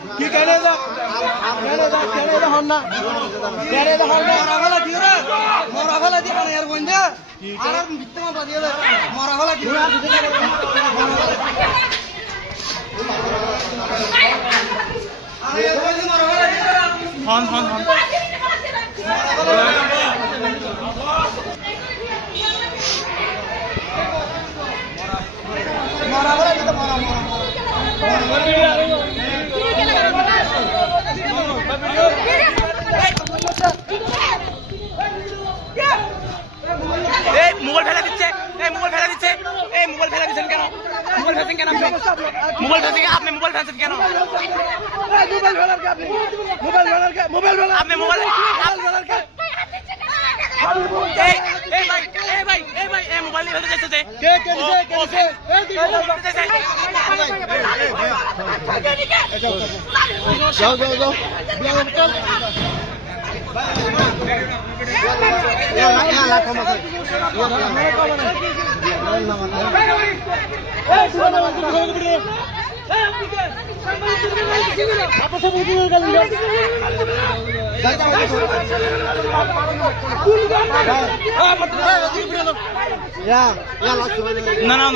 কি কেনে দা হন না কেনে দা হন না মরা ফেলা দি মানে আর বন্ধা আর মিথ্যা কথা দিয়ে মরা ফেলা দি হন হন হন মরা ফেলা দি তো মরা মোবাইল ফেলা দিচ্ছে মোবাইল ফেলা দিচ্ছে মোবাইল ফেলা দিচ্ছেন কেন মোবাইল ফেলছেন কেন মোবাইল ফেলছেন আপনি মোবাইল ফেলছেন কেন আপনি মোবাইল মোবাইল ফেলতে চাইছে যাও যাও যাও না না